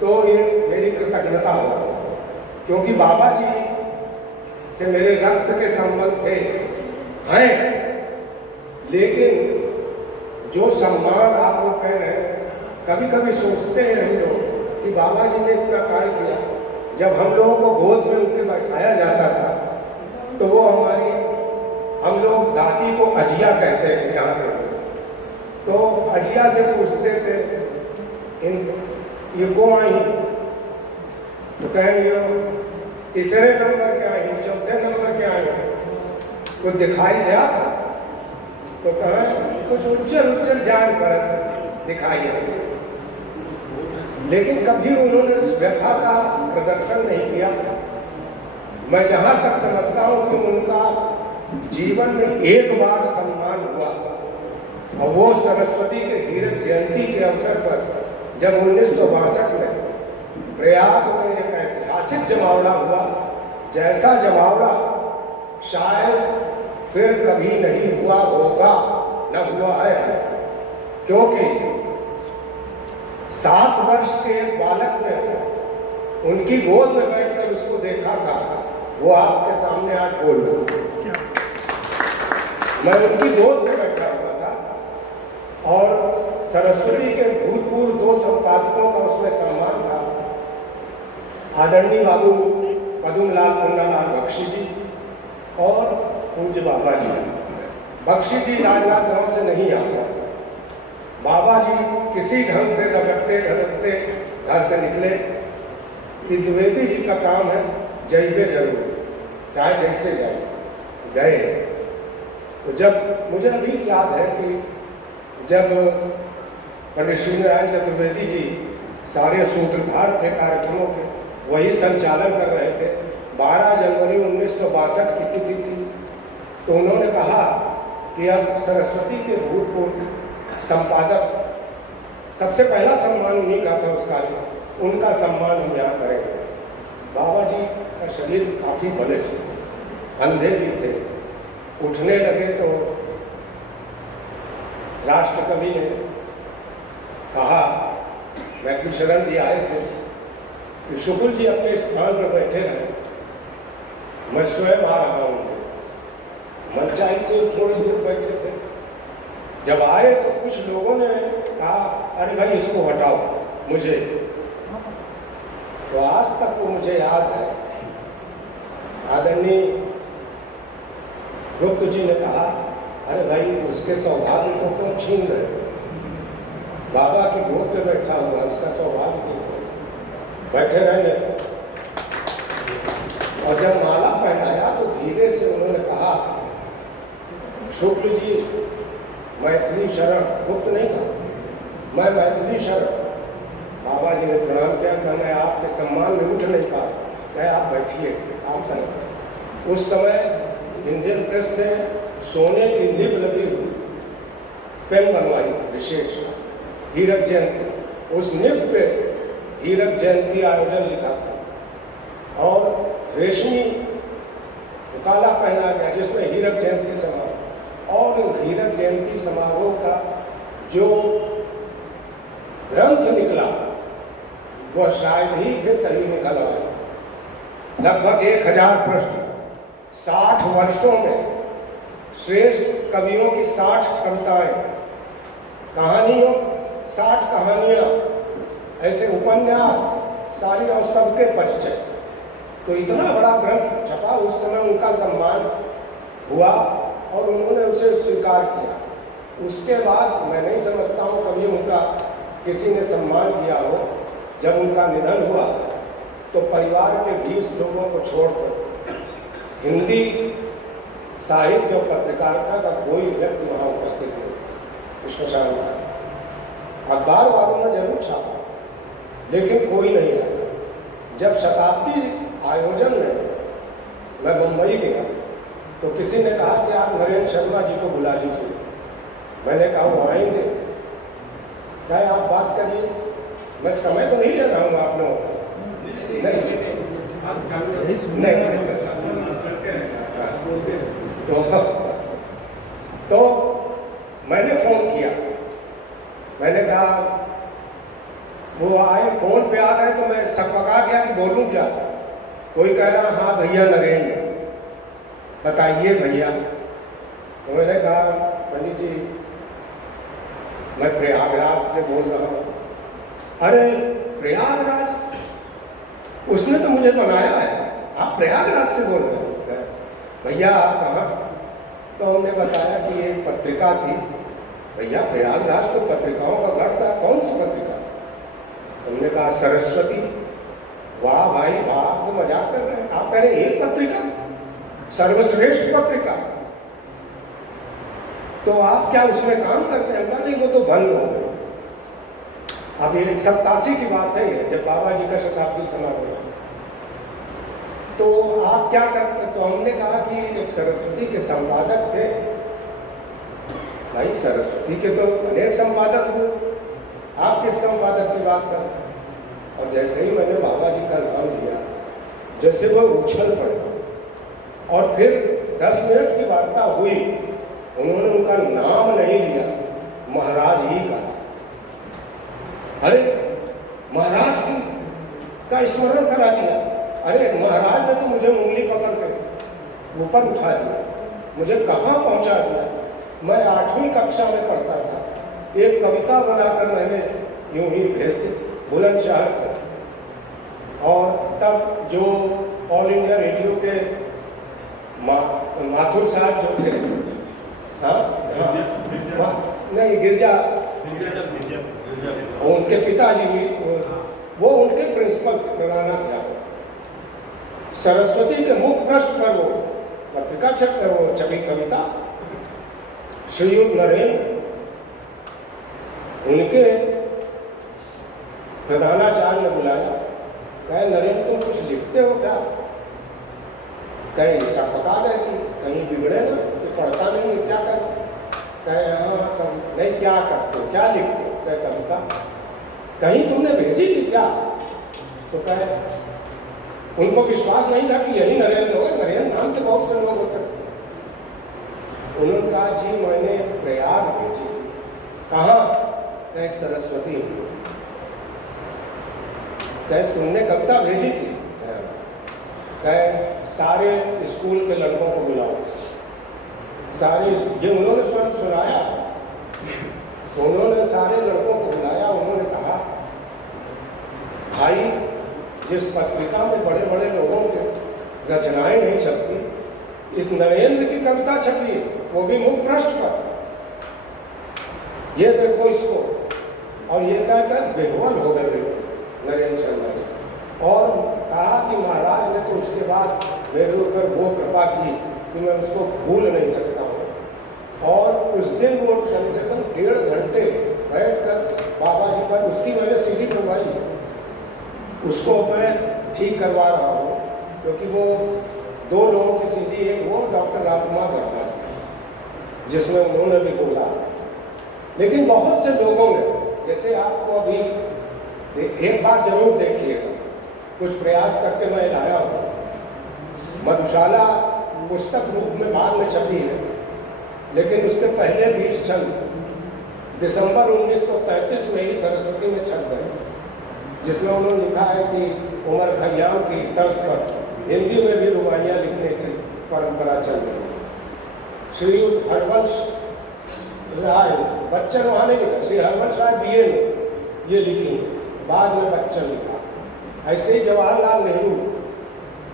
तो ये मेरी कृतज्ञता हो, क्योंकि बाबा जी से मेरे रक्त के संबंध थे हैं, लेकिन जो सम्मान आप लोग कह रहे हैं, कभी कभी सोचते हैं हम लोग कि बाबा जी ने इतना कार्य किया। जब हम लोगों को गोद में उनके बैठाया जाता था तो वो हम लोग दादी को अजिया कहते हैं यहाँ के लोग, तो अजिया से पूछते थे ये को आई, तो कहेंगे तीसरे नंबर के आई, चौथे नंबर के आई, कुछ दिखाई दिया था, तो कहें कुछ उज्जर जान पर दिखाई नहीं, लेकिन कभी उन्होंने इस व्यथा का प्रदर्शन नहीं किया। मैं जहाँ तक समझता हूँ कि उनका जीवन में एक बार सम्मान हुआ, और वो सरस्वती के हीरक जयंती के अवसर पर जब 1962 में प्रयाग में एक ऐतिहासिक जमावड़ा हुआ, जैसा जमावड़ा शायद फिर कभी नहीं हुआ होगा, न हुआ है, क्योंकि 7 वर्ष के एक बालक ने उनकी गोद में बैठकर उसको देखा था, वो आपके सामने आज बोल रहा। मैं उनकी गोद में बैठा हुआ था, और सरस्वती के भूतपूर्व 2 संपादकों का उसमें सम्मान था, आदरणीय बाबू पदुमलाल कुंडालाल बख्शी जी और पूज्य बाबा जी। बख्शी जी राजनाथ गांव से नहीं आए, बाबा जी किसी ढंग से रगड़ते ढगड़ते घर से निकले कि द्विवेदी जी का काम है, जाइए जरूर, चाहे जैसे जाए, गए। तो जब मुझे अभी याद है कि जब पंडित श्री नारायण चतुर्वेदी जी सारे सूत्रधार थे कार्यक्रमों के, वही संचालन कर रहे थे, 12 जनवरी 1962 की तिथि थी, तो उन्होंने कहा कि अब सरस्वती के भूतपूर्व संपादक, सबसे पहला सम्मान उन्हीं का था उस कार्य, उनका सम्मान हम यहाँ करेंगे। बाबा जी का शरीर काफ़ी बलिष्ठ, अंधे भी थे, उठने लगे तो राष्ट्रकवि ने कहा, मैथिली शरण जी आए थे कि शुक्ल जी अपने स्थान पर बैठे रहे, मैं स्वयं आ रहा हूँ उनके पास। मनचाही से थोड़ी दूर बैठे थे, जब आए तो कुछ लोगों ने कहा, अरे भाई इसको हटाओ मुझे, तो आज तक वो मुझे याद है, आदरणीय गुप्त जी ने कहा, अरे भाई उसके सौभाग्य को क्यों छीन रहे, बाबा की गोद पे बैठा हुआ, उसका सौभाग्य देखो, बैठे रहने। और जब माला पहनाया तो धीरे से उन्होंने कहा, शुक्ल जी मैथिली शरण, गुप्त नहीं कहा, मैं मैथिली शरण। बाबा जी ने प्रणाम किया, कि मैं आपके सम्मान में उठ नहीं पा, मैं आप बैठिए, आप संग। उस समय इंडियन प्रेस ने सोने की निब लगी हुई पेन बनवाई थी विशेष, हीरक जयंती, उस निब पे हीरक जयंती आयोजन लिखा था, और रेशमी काला पहना गया जिसमें हीरक जयंती समारोह, और हीरक जयंती समारोह का जो ग्रंथ निकला वह शायद ही फिर कहीं निकल आया। लगभग 1000 पृष्ठ, 60 वर्षों में श्रेष्ठ कवियों की 60 कविताएं, कहानियों 60 कहानियां, ऐसे उपन्यास सारी, और सबके परिचय। तो इतना बड़ा ग्रंथ छपा, उस समय उनका सम्मान हुआ और उन्होंने उसे स्वीकार किया। उसके बाद मैं नहीं समझता हूँ कभी उनका किसी ने सम्मान किया हो। जब उनका निधन हुआ तो परिवार के 20 लोगों को छोड़कर हिंदी साहित्य और पत्रकारिता का कोई व्यक्ति वहाँ उपस्थित नहीं। श्मशान अखबार वालों ने जरूर छापा, लेकिन कोई नहीं आया। जब शताब्दी आयोजन में मैं मुंबई गया तो किसी ने कहा कि आप नरेंद्र शर्मा जी को बुला लीजिए। मैंने कहा वो आएंगे, क्या आप बात करिए, मैं समय तो नहीं ले रहा हूँ आप लोगों का, तो मैंने फोन किया, मैंने कहा वो आए, फोन पे आ गए है तो मैं सकपका गया कि बोलूं क्या। कोई कह रहा हाँ भैया नरेंद्र, बताइए भैया। तो मैंने कहा पंडित जी मैं प्रयागराज से बोल रहा हूँ। अरे प्रयागराज, उसने तो मुझे बनाया है, आप प्रयागराज से बोल रहे हो। भैया आप कहाँ? तो हमने बताया कि एक पत्रिका थी। भैया प्रयागराज तो पत्रिकाओं का गढ़ था, कौन सी पत्रिका? हमने कहा सरस्वती। वाह भाई वाह, आप तो मजाक कर रहे हैं। आप कह रहे हैं एक पत्रिका, सर्वश्रेष्ठ पत्रिका, तो आप क्या उसमें काम करते हैं? नहीं वो तो बंद हो गए। अब ये 87 की बात है, जब बाबा जी का शताब्दी समारोह, तो आप क्या करते? तो हमने कहा कि एक सरस्वती के संपादक थे। भाई सरस्वती के तो अनेक संपादक हुए, आप किस संपादक की बात कर? और जैसे ही मैंने बाबा जी का नाम लिया, जैसे वो उछल पड़े और फिर 10 मिनट की वार्ता हुई, उन्होंने उनका नाम नहीं लिया, महाराज ही कहा। अरे महाराज का स्मरण करा दिया। अरे महाराज ने तो मुझे उंगली पकड़ कर ऊपर उठा दिया, मुझे कहाँ पहुँचा दिया। मैं 8वीं कक्षा में पढ़ता था, एक कविता बनाकर मैंने यूं ही भेज दी बुलंदशहर से। और तब जो ऑल इंडिया रेडियो के माथुर साहब जो थे, हाँ नहीं गिरजा, उनके पिताजी भी वो उनके प्रिंसिपल प्रधानाध्यापक। सरस्वती के मुख पृष्ठ पर वो पत्रिका छपकर वो छपी कविता, श्रीयुत नरेंद्र, उनके प्रधानाचार्य ने बुलाया। कहे नरेंद्र तुम कुछ लिखते हो क्या? कहे सब पका गए कि कहीं बिगड़े ना, तो पढ़ता नहीं है, क्या कर? कहे हाँ नहीं, क्या करते हो, क्या लिखते हो? कहे कविता। कहीं तुमने भेजी थी क्या? तो कहे उनको विश्वास नहीं था कि यही नरेंद्र होगा, नरेंद्र नाम के बहुत से लोग हो सकते हैं। उन्होंने कहा जी मैंने प्रयाग भेजी। कहाँ? कहे सरस्वती। कहे तुमने कविता भेजी थी? कहे सारे स्कूल के लड़कों को बुलाओ, सारे, ये उन्होंने स्वयं सुनाया। उन्होंने सारे लड़कों को बुलाया। उन्होंने कहा भाई जिस पत्रिका में बड़े बड़े लोगों के रचनाएं नहीं छपती, इस नरेंद्र की कविता छपी, वो भी मुख पृष्ठ पर। ये देखो इसको। और ये कहकर बेहवल हो गए नरेंद्र शर्मा जी, और कहा कि महाराज ने तो उसके बाद मेरे ऊपर वो कृपा की कि मैं उसको भूल नहीं सकता हूँ। और उस दिन वो कम से कम 1.5 घंटे बैठकर बाबा जी पर, उसकी मैंने सीढ़ी करवाई, उसको मैं ठीक करवा रहा हूँ, क्योंकि वो 2 लोगों की सीढ़ी, एक वो डॉक्टर रामकुमार वर्मा जी, जिसमें उन्होंने भी बोला। लेकिन बहुत से लोगों ने, जैसे आपको अभी एक बात जरूर देखिएगा, कुछ प्रयास करके मैं लाया हूँ। मधुशाला पुस्तक रूप में बाद में छपी है, लेकिन उसके पहले 20 छंद दिसंबर 1933 में ही सरस्वती में छप गए, जिसमें उन्होंने लिखा है कि उमर खयाम की तर्ज पर हिंदी में भी रुबाइयाँ लिखने की परंपरा चल रही है। श्रीयुत हरवंश राय, बच्चन वहाँ नहीं लिखा, श्री हरवंश राय BA में ये लिखी, बाद में बच्चन लिखा। ऐसे ही जवाहरलाल नेहरू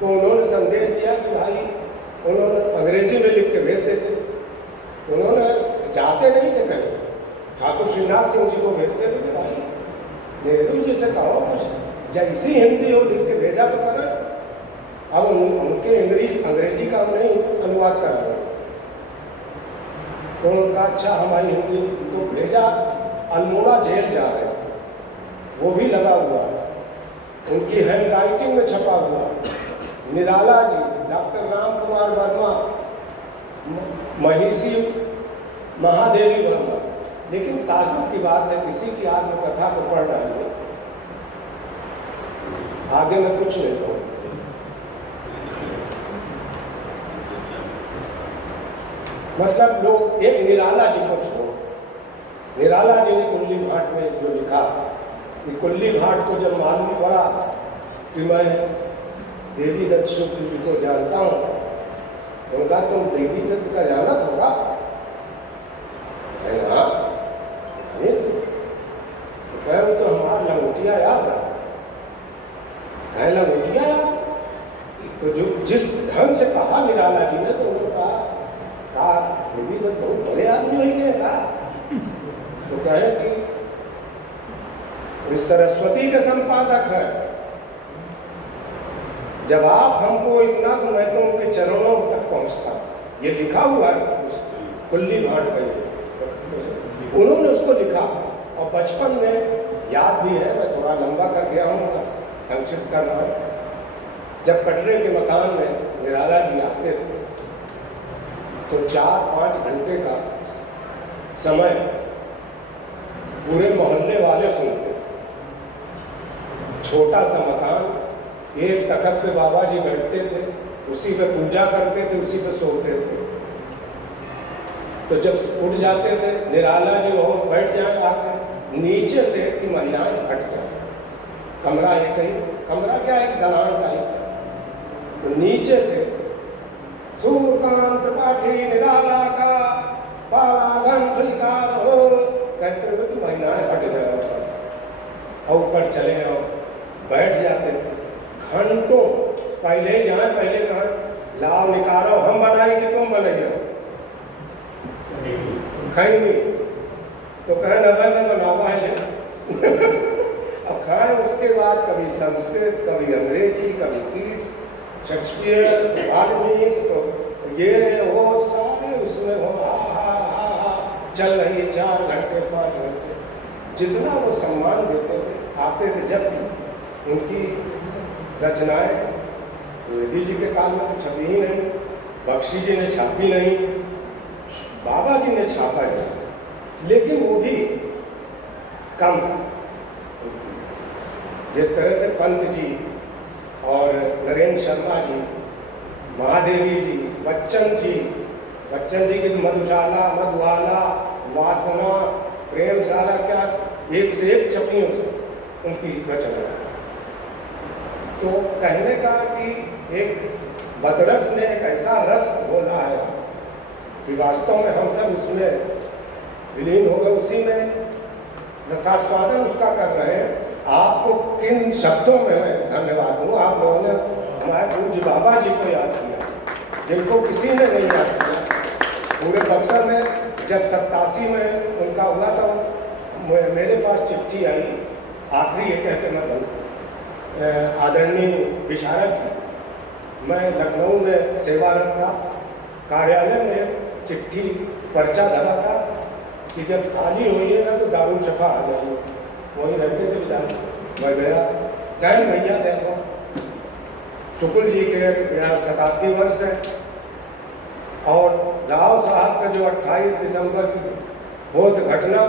को उन्होंने संदेश दिया कि भाई, उन्होंने अंग्रेजी में लिख के भेज देते, उन्होंने जाते नहीं थे कहीं, ठाकुर श्रीनाथ सिंह जी को भेजते थे कि भाई नेहरू जी से कहो कुछ जैसी हिंदी हो लिख के भेजा तो करें। अब उनके अंग्रेजी का हम नहीं अनुवाद कर रहे हैं, तो उनका अच्छा हमारी हिंदी तो भेजा। अल्मोड़ा जेल जा रहे थे, वो भी लगा हुआ है, उनकी हैंड राइटिंग में छपा हुआ। निराला जी, डॉक्टर राम कुमार वर्मा, महिषी महादेवी वर्मा। लेकिन ताजुब की बात है, किसी की आत्मकथा को पढ़ रही है, आगे मैं कुछ नहीं कहूँ। मतलब लोग एक निराला जी को छोड़, निराला जी ने कुंडली भाट में जो लिखा कि कुल्ली भाट को जब मालूम पड़ा कि मैं देवी दत्त शुक्ल जी को जानता हूँ, तो उनका तुम देवी दत्त का जाना होगा? हाँ, तो कहे वो तो हमारा लंगोटिया याद है। कहे लंगोटिया याद? तो जो जिस ढंग से कहा निराला जी ने, तो उन्होंने कहा देवी दत्त बहुत बड़े आदमी हो गए था। तो कहे कि सरस्वती के संपादक है, जब आप हमको इतना, तो मैं तो उनके चरणों तक पहुंचता। ये लिखा हुआ है उस कुल्ली भाट का, उन्होंने उसको लिखा। और बचपन में याद भी है, मैं थोड़ा लंबा कर गया हूँ, संक्षिप्त कर रहा हूँ। जब कटरे के मकान में निराला जी आते थे, तो 4-5 घंटे का समय पूरे मोहल्ले वाले सुनते थे। छोटा सा मकान, एक तखत पे बाबा जी बैठते थे, उसी पे पूजा करते थे, उसी पे सोते थे। तो जब उठ जाते थे निराला जी और बैठ जाए आकर, नीचे से की महिलाएं हट जाए। कमरा एक ही, कमरा क्या, एक दलान टाइप का, तो नीचे से सूर्यकांत त्रिपाठी निराला का बालागन स्वीकार हो कहते हुए कि महिलाएं हट जाए और ऊपर चले और बैठ जाते थे। घंटों पहले जाए, पहले कहा लाओ निकालो, हम बनाए कि तुम बनाइए? खाई नहीं तो कहे न भाई मैं बनावा है ले अब खाए। उसके बाद कभी संस्कृत, कभी अंग्रेजी, कभी कीट्स, शेक्सपियर, वाल्मीकि, तो ये वो सारे उसमें हो चल रही है 4 घंटे 5 घंटे। जितना वो सम्मान देते थे, आते थे। जब भी उनकी रचनाएं रेड्डी जी के काल में तो छपी ही नहीं, बख्शी जी ने छापी नहीं, बाबा जी ने छापा है, लेकिन वो भी कम। जिस तरह से पंत जी और नरेंद्र शर्मा जी, महादेवी जी, बच्चन जी की मधुशाला, मधुवाला, वासना, प्रेमशाला, क्या एक से एक छपी उनकी रचना। तो कहने का कि एक बदरस ने एक ऐसा रस घोला है कि वास्तव में हम सब उसमें विलीन हो गए, उसी में रसास्वादन उसका कर रहे हैं। आपको किन शब्दों में मैं धन्यवाद दूँ, आप लोगों ने हमारे पूज्य बाबा जी को याद किया, जिनको किसी ने नहीं याद किया। पूरे बक्सर में जब 87 में उनका हुआ था, मेरे पास चिट्ठी आई, आखिरी ये कहते मैं आदरणीय विशारद जी, मैं लखनऊ में सेवारत था, कार्यालय में चिट्ठी पर्चा धरा था कि जब खाली होइएगा तो दारुल शफा आ जाइए। वहीं रहते थे विधान। मैं गया, कह भैया देखो शुक्ल जी के यहाँ 87 वर्ष है, और राव साहब का जो 28 दिसंबर की बहुत घटना,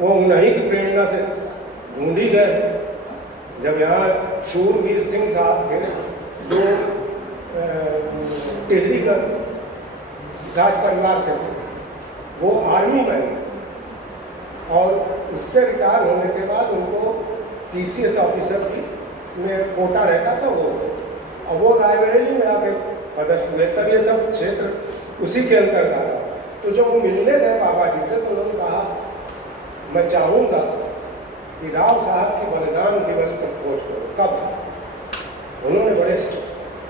वो उन्हीं की प्रेरणा से ढूंढी गए। जब यहाँ शूरवीर सिंह साहब थे, जो टिहरी का राज परिवार से थे, वो आर्मी मैन थे, और उससे रिटायर होने के बाद उनको PCS ऑफिसर की में कोटा रहता था वो, और वो रायबरेली में आके पदस्थ हुए। तब ये सब क्षेत्र उसी के अंतर्गत था। तो जब वो मिलने गए बाबा जी से, तो उन्होंने कहा मैं चाहूँगा कि राव साहब की बलिदान दिवस पर खोज करो। कब? उन्होंने बड़े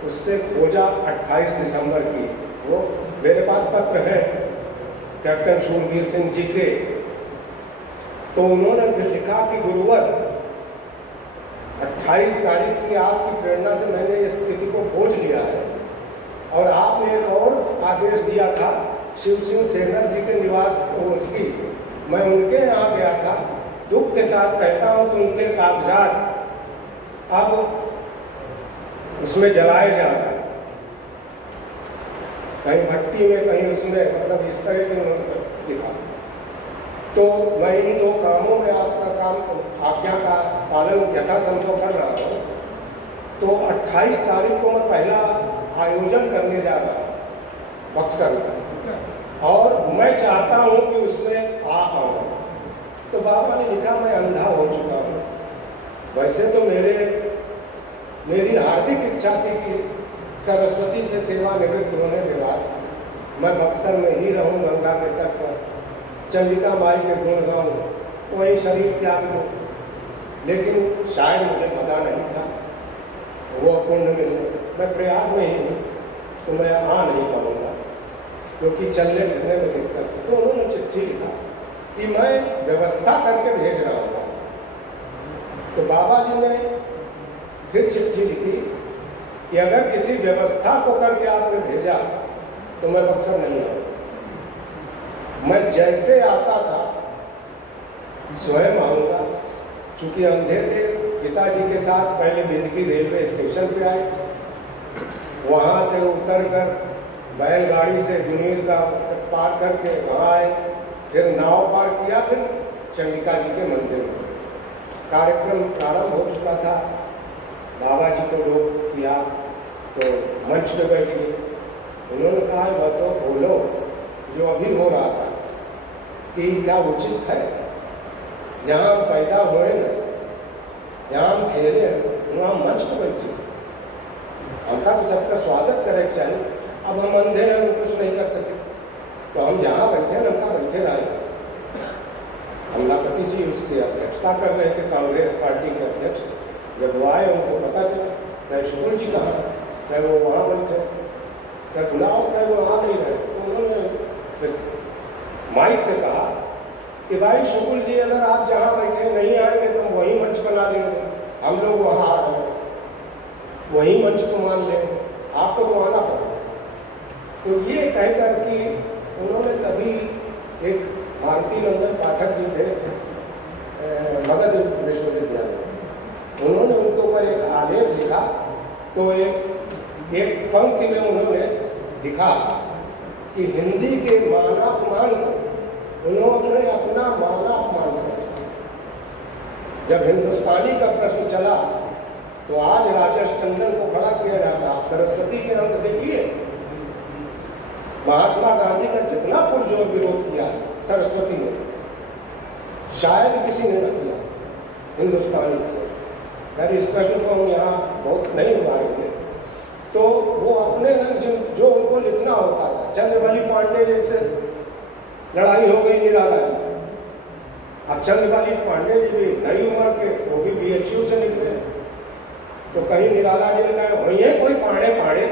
उससे खोजा 28 दिसंबर की। वो मेरे पास पत्र हैं कैप्टन शूरवीर सिंह जी के। तो उन्होंने फिर लिखा कि गुरुवर 28 तारीख की आपकी प्रेरणा से मैंने इस स्थिति को खोज लिया है, और आपने एक और आदेश दिया था शिव सिंह सेनर जी के निवास खोज की। मैं उनके यहाँ गया था, दुख के साथ कहता हूँ कि उनके कागजात अब उसमें जलाए जा रहे हैं, कहीं भट्टी में, कहीं उसमें, मतलब इस तरह के उन्होंने लिखा। तो मैं इन 2 कामों में आपका काम, आज्ञा का पालन यथासंभव कर रहा हूँ। तो 28 तारीख को मैं पहला आयोजन करने जा रहा हूँ बक्सर में, और मैं चाहता हूँ कि उसमें आप आओ। तो बाबा ने लिखा मैं अंधा हो चुका हूँ, वैसे तो मेरी हार्दिक इच्छा थी कि सरस्वती से सेवानिवृत्त होने के बाद मैं बक्सर में ही रहूं, गंगा के तट पर चंडिका माई के गुण गाऊं, वहीं शरीर त्याग दूं। लेकिन शायद मुझे पता नहीं था वो पुण्य मिलने। मैं प्रयाग में ही हूँ तो मैं आ नहीं पाऊँगा क्योंकि चलने फिरने में दिक्कत है। तो उन्होंने चिट्ठी लिखा कि मैं व्यवस्था करके भेज रहा हूँ। तो बाबा जी ने फिर चिट्ठी लिखी कि अगर किसी व्यवस्था को करके आपने भेजा तो मैं बक्सर नहीं आऊँगा। मैं जैसे आता था स्वयं आऊँगा। चूँकि अंधे थे, पिताजी के साथ पहले बिंदकी रेलवे स्टेशन पे आए, वहाँ से उतर कर बैलगाड़ी से गुनीर का पार करके वहाँ आए, फिर नाव पार किया, फिर चंडिका जी के मंदिर में। कार्यक्रम प्रारंभ हो चुका था, बाबा जी को रोक किया तो मंच पे बैठिए। उन्होंने कहा वह तो बोलो जो अभी हो रहा था कि क्या उचित है, जहाँ हम पैदा हुए न, जहाँ हम खेले वहाँ मंच पे बैठे। हमका तो सबका स्वागत करे चाहिए। अब हम अंधे हैं, हम कुछ नहीं कर सके, तो हम जहाँ बैठे हैं हमका बैठे रहे। कमलापति जी उसकी अध्यक्षता कर रहे थे, कांग्रेस पार्टी के अध्यक्ष। जब वो आए उनको पता चला, मैं शुक्ल जी कहाँ, क्या वो वहाँ बैठे, क्या बुलाओ, क्या वो आ नहीं रहे। तो उन्होंने माइक से कहा कि भाई शुक्ल जी, अगर आप जहाँ बैठे नहीं आएंगे तो हम वही मंच बना लेंगे, हम लोग वहाँ आ रहे हैं, वही मंच को मान लेंगे, आपको तो आना पड़ेगा। तो ये कहकर कि उन्होंने तभी एक भारती नंदन पाठक जी थे मगध विश्वविद्यालय, उन्होंने उनको ऊपर एक आलेख लिखा। तो एक पंक्ति में उन्होंने लिखा कि हिंदी के मानापमान को उन्होंने अपना मानापमान समझा। जब हिंदुस्तानी का प्रश्न चला तो आज राजेश टंडन को खड़ा किया जाता। आप सरस्वती के अंक देखिए, महात्मा गांधी का जितना पुरजोर विरोध किया सरस्वती ने, शायद किसी ने न किया हिंदुस्तानी। अगर इस प्रश्न को हम यहाँ बहुत नहीं उभारेंगे तो वो अपने जो उनको लिखना होता था, चंद्रवली पांडे जैसे लड़ाई हो गई निराला जी। अब चंद्रवली पांडे जी भी नई उम्र के, वो भी BHU से निकले, तो कहीं निराला जी ने कहा वही कोई पाड़े पाड़े,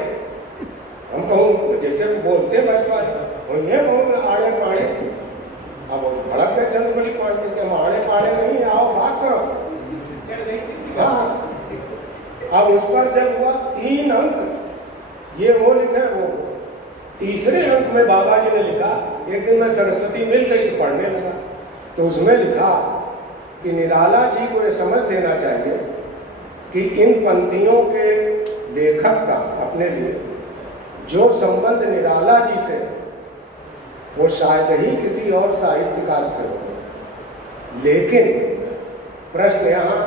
हम कहूँ जैसे बोलते हैं बस वाले, वही कहूँ आड़े पाड़े। अब भड़क गए चंद्रवली पांडे के, हम आड़े पाड़े नहीं, आओ बात करो। हाँ, अब उस पर जब हुआ 3 अंक, ये वो लिखे वो। तीसरे अंक में बाबा जी ने लिखा, एक दिन मैं सरस्वती मिल गई तो पढ़ने लगा, तो उसमें लिखा कि निराला जी को ये समझ लेना चाहिए कि इन पंक्तियों के लेखक का अपने लिए जो संबंध निराला जी से वो शायद ही किसी और साहित्यकार से हो। लेकिन प्रश्न यहाँ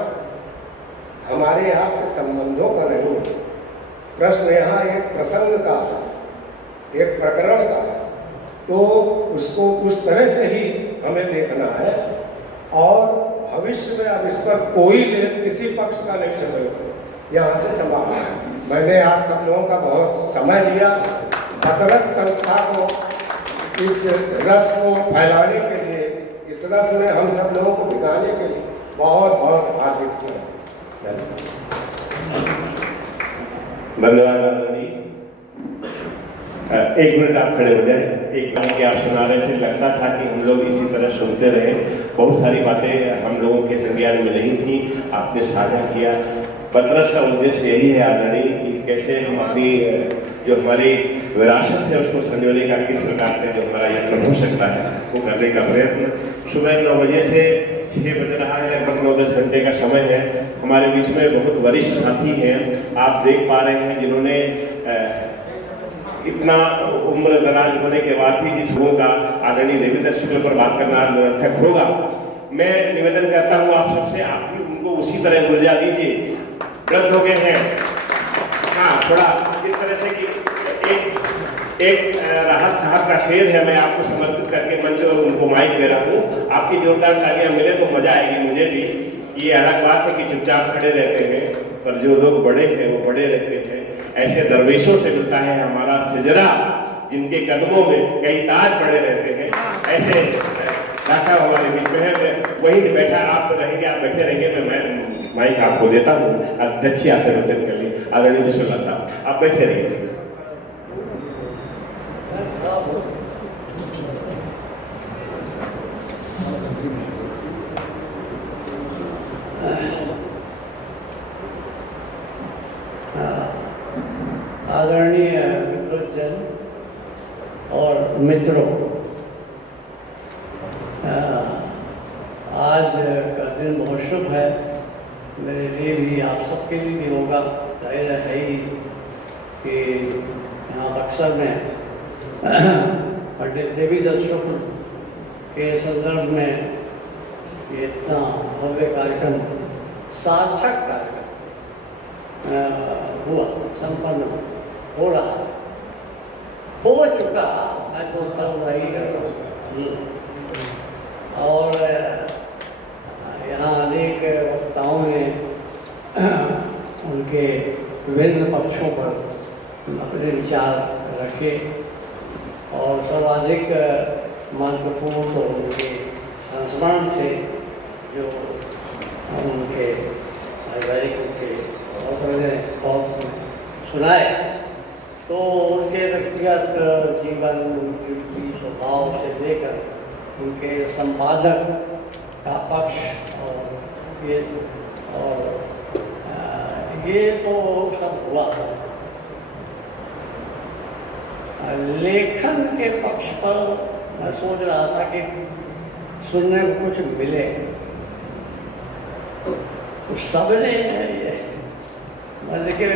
हमारे आपके संबंधों का नहीं, प्रश्न यहाँ एक प्रसंग का है, एक प्रकरण का है। तो उसको उस तरह से ही हमें देखना है और भविष्य में अब इस पर कोई लेख किसी पक्ष का नहीं चलेगा, यहाँ से संभालना। मैंने आप सब लोगों का बहुत समय लिया। हथरस संस्था को इस रस को फैलाने के लिए, इस रस में हम सब लोगों को भिगाने के लिए बहुत बहुत हार्दिक किया। धन्यवाद। एक मिनट आप खड़े हो जाए। एक बात कि आप सुना रहे थे, लगता था कि हम लोग इसी तरह सुनते रहे। बहुत सारी बातें हम लोगों के संज्ञान में नहीं थी, आपने साझा किया। पतरस का उद्देश्य यही है आदरणीय कि कैसे हम अपनी जो हमारी विरासत है उसको संजोने का किस प्रकार से जो हमारा यत्न हो सकता है वो करने का प्रयत्न। सुबह 9 बजे से 6 बज रहा है, लगभग 9-10 घंटे का समय है। हमारे बीच में बहुत वरिष्ठ साथी हैं, आप देख पा रहे हैं, जिन्होंने इतना उम्र दराज होने के बाद भी जिस लोगों का आदरणीय देवेंद्र शुक्ल पर बात करना निरर्थक होगा। मैं निवेदन करता हूँ आप सबसे, आप भी उनको उसी तरह गुलजा दीजिए। वृद्ध हो गए हैं, हाँ, थोड़ा इस तरह से कि एक राहत साहब का शेर है, मैं आपको समर्पित करके मंच और उनको माइक दे रहा हूँ। आपकी जोरदार तालियां मिले तो मजा आएगी मुझे भी। ये अलग बात है कि चुपचाप खड़े रहते हैं, पर जो लोग बड़े हैं वो बड़े रहते हैं। ऐसे दरवेशों से मिलता है हमारा सिजरा, जिनके कदमों में कई ताज पड़े रहते हैं। ऐसे डॉक्टर साहब हमारे बीच में है, वहीं से बैठा आप रहेंगे, आप बैठे रहेंगे, मैं माइक आपको देता हूँ, अध्यक्षीय से वचन कर लिए। आदरणीय बिस्मिल्लाह साहब, आप बैठे रहिए। आदरणीय विद्वज्जन और मित्रों, आज का दिन बहुत शुभ है, मेरे लिए भी, आप सबके लिए भी होगा। जाहिर है ही कि यहाँ बक्सर में पंडित देवीदत्त शुक्ल के संदर्भ में ये इतना भव्य कार्यक्रम, सार्थक कार्यक्रम हुआ, संपन्न हो रहा है, हो चुका, मैं तो कर रही है। और यहाँ अनेक वक्ताओं ने उनके विभिन्न पक्षों पर अपने विचार रखे और सर्वाधिक महत्वपूर्ण तो उनके संस्मरण से जो उनके पारिवारिक उनके बहुत सुनाए, तो उनके व्यक्तिगत जीवन, उनके स्वभाव से लेकर उनके संपादक का पक्ष और ये तो सब हुआ। लेखन के पक्ष पर मैं सोच रहा था कि सुनने को कुछ मिले, तो सबने ये देखिए